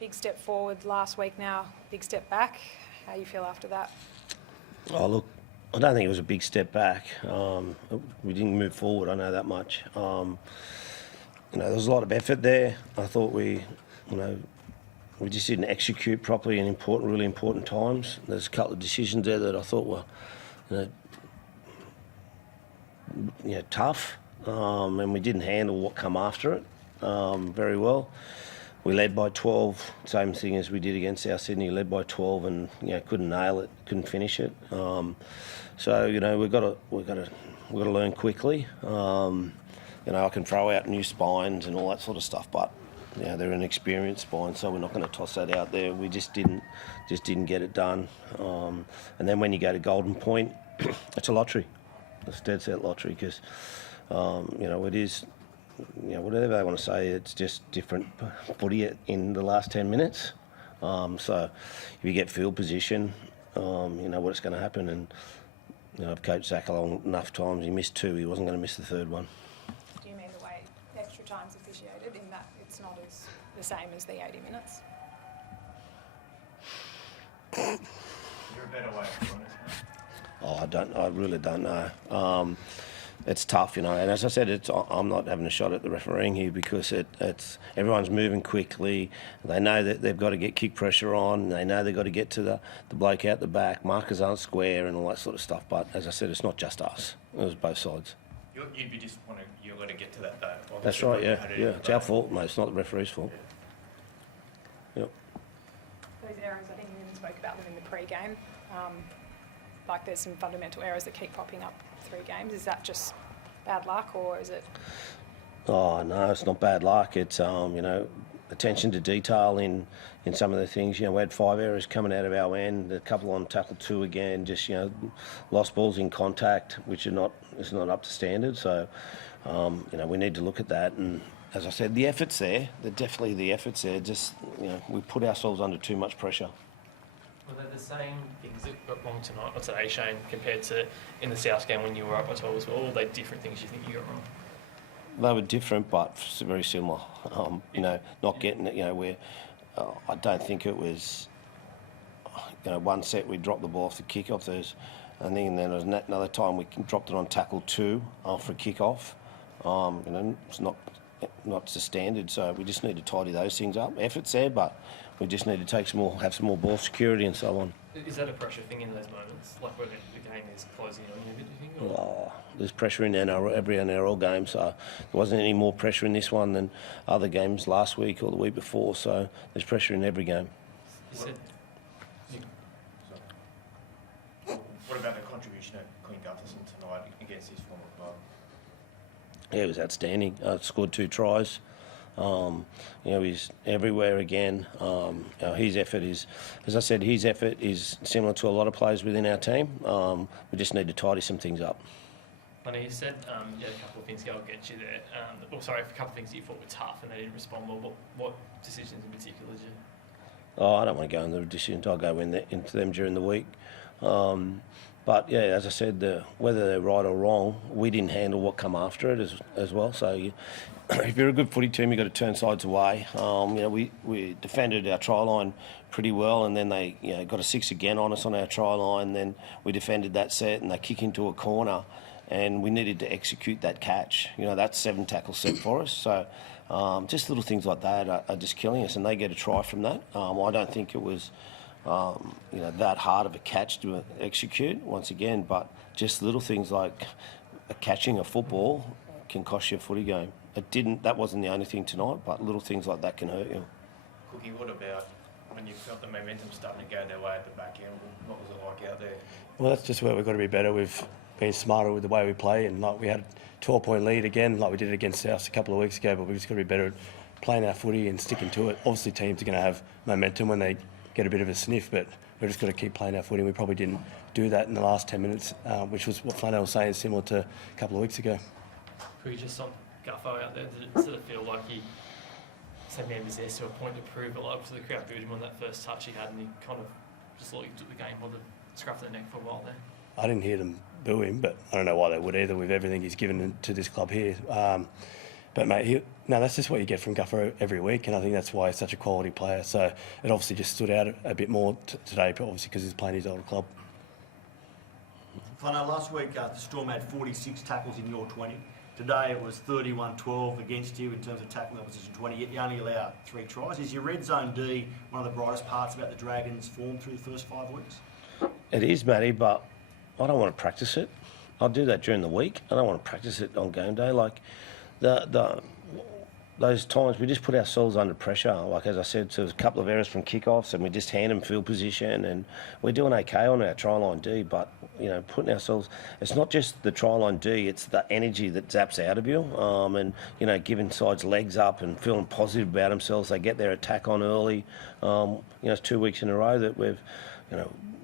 Big step forward last week now, big step back. How do you feel after that? Oh, look, I don't think it was a big step back. We didn't move forward, I know that much. There was a lot of effort there. I thought we just didn't execute properly in really important times. There's a couple of decisions there that I thought were, tough, and we didn't handle what come after it very well. We led by 12, same thing as we did against South Sydney. Led by 12 and couldn't nail it, couldn't finish it. We've got to learn quickly. I can throw out new spines and all that sort of stuff, but they're an experienced spine, so we're not going to toss that out there. We just didn't get it done. And then when you go to Golden Point, it's a lottery. It's a dead set lottery because it is. Whatever they want to say, it's just different footy in the last 10 minutes. So if you get field position, what's going to happen. And I've coached Zach along enough times. He missed 2. He wasn't going to miss the 3rd one. Do you mean the way extra time's officiated in that it's not the same as the 80 minutes? You're a better way of doing it. I really don't know. It's tough, and as I said, I'm not having a shot at the refereeing here because it's everyone's moving quickly. They know that they've got to get kick pressure on. They know they've got to get to the bloke out the back. Markers aren't square and all that sort of stuff. But as I said, it's not just us. It was both sides. You'd be disappointed you've got to get to that though. That's right, yeah. It's our fault, mate. It's not the referee's fault. Yeah. Yep. Those errors, I think you even spoke about them in the pre-game. There's some fundamental errors that keep popping up 3 games. Is that just bad luck, or is it? Oh no, it's not bad luck. It's attention to detail in some of the things. We had 5 errors coming out of our end. A couple on tackle 2 again. Just lost balls in contact, which is not up to standard. So we need to look at that. And as I said, the effort's there. Definitely the effort's there. Just we put ourselves under too much pressure. Were they the same things that got wrong tonight or today, Shane, compared to in the South game when you were up by 12 as well? Or were they different things you think you got wrong? They were different, but very similar. Not getting it. Where I don't think it was. One set we dropped the ball off the kickoff. And then there was another time we dropped it on tackle 2 for a kickoff. It's not to standard, so we just need to tidy those things up. Effort's there, but we just need to have some more ball security and so on. Is that a pressure thing in those moments, like when the game is closing on you? Do you think? Or? There's pressure in every NRL game, so there wasn't any more pressure in this one than other games last week or the week before. So there's pressure in every game. You said. What about the contribution of Clint Gutherson tonight against his former club? Yeah, it was outstanding. Scored 2 tries. He's everywhere again. His effort is, as I said, similar to a lot of players within our team. We just need to tidy some things up. I know you said you had a couple of things go against you there. A couple of things that you thought were tough and they didn't respond well. What decisions in particular did you? I don't want to go into the decisions. I'll go into them during the week. But yeah, as I said, whether they're right or wrong, we didn't handle what come after it as well. So if you're a good footy team, you've got to turn sides away. We defended our try line pretty well, and then they got a 6 again on us on our try line. Then we defended that set, and they kick into a corner, and we needed to execute that catch. That's 7 tackle set for us. So just little things like that are just killing us, and they get a try from that. I don't think it was that hard of a catch to execute once again, but just little things like catching a football can cost you a footy game. That wasn't the only thing tonight, but little things like that can hurt you. Cookie, what about when you felt the momentum starting to go their way at the back end? What was it like out there? Well, that's just where we've got to be better. We've been smarter with the way we play, and we had a 12-point lead again, like we did against South a couple of weeks ago, but we've just got to be better at playing our footy and sticking to it. Obviously, teams are going to have momentum when they get a bit of a sniff, but we've just got to keep playing our footy. We probably didn't do that in the last 10 minutes, which was what Flanagan was saying, similar to a couple of weeks ago. Were you just on Guffo out there? Did it sort of feel like he was there to a point to prove it? Like, the crowd booed him on that first touch he had, and he kind of just thought he took the game by the scruff of the neck for a while there. I didn't hear them boo him, but I don't know why they would either with everything he's given to this club here. But mate, that's just what you get from Guffer every week, and I think that's why he's such a quality player. So it obviously just stood out a bit more today, but obviously because he's playing his older club. I know last week the Storm had 46 tackles in your 20. Today it was 31-12 against you in terms of tackling opposition 20, yet you only allow 3 tries. Is your red zone D one of the brightest parts about the Dragons' form through the first 5 weeks? It is, Matty, but I don't want to practice it. I'll do that during the week. I don't want to practice it on game day. Like those times we just put ourselves under pressure. Like as I said, so there's a couple of errors from kickoffs, and we just hand them field position, and we're doing okay on our try line D. But putting ourselves, it's not just the try line D; it's the energy that zaps out of you, and giving sides legs up and feeling positive about themselves. They get their attack on early. It's 2 weeks in a row that we've,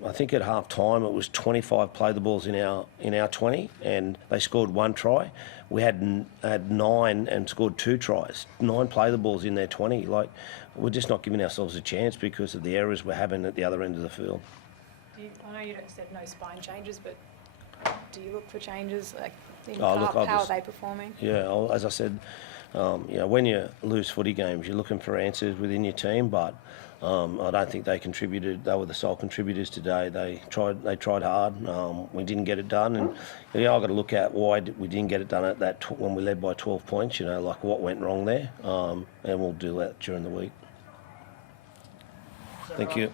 I think at half time it was 25 play the balls in our 20, and they scored 1 try. We had 9 and scored 2 tries. 9 play the balls in their 20. Like, we're just not giving ourselves a chance because of the errors we're having at the other end of the field. I know you said no spine changes, but do you look for changes? Like, Look, how are they performing? Yeah, as I said, when you lose footy games, you're looking for answers within your team, but I don't think they contributed. They were the sole contributors today. They tried hard. We didn't get it done, and I've got to look at why we didn't get it done at that when we led by 12 points. Like what went wrong there, and we'll do that during the week. Thank you.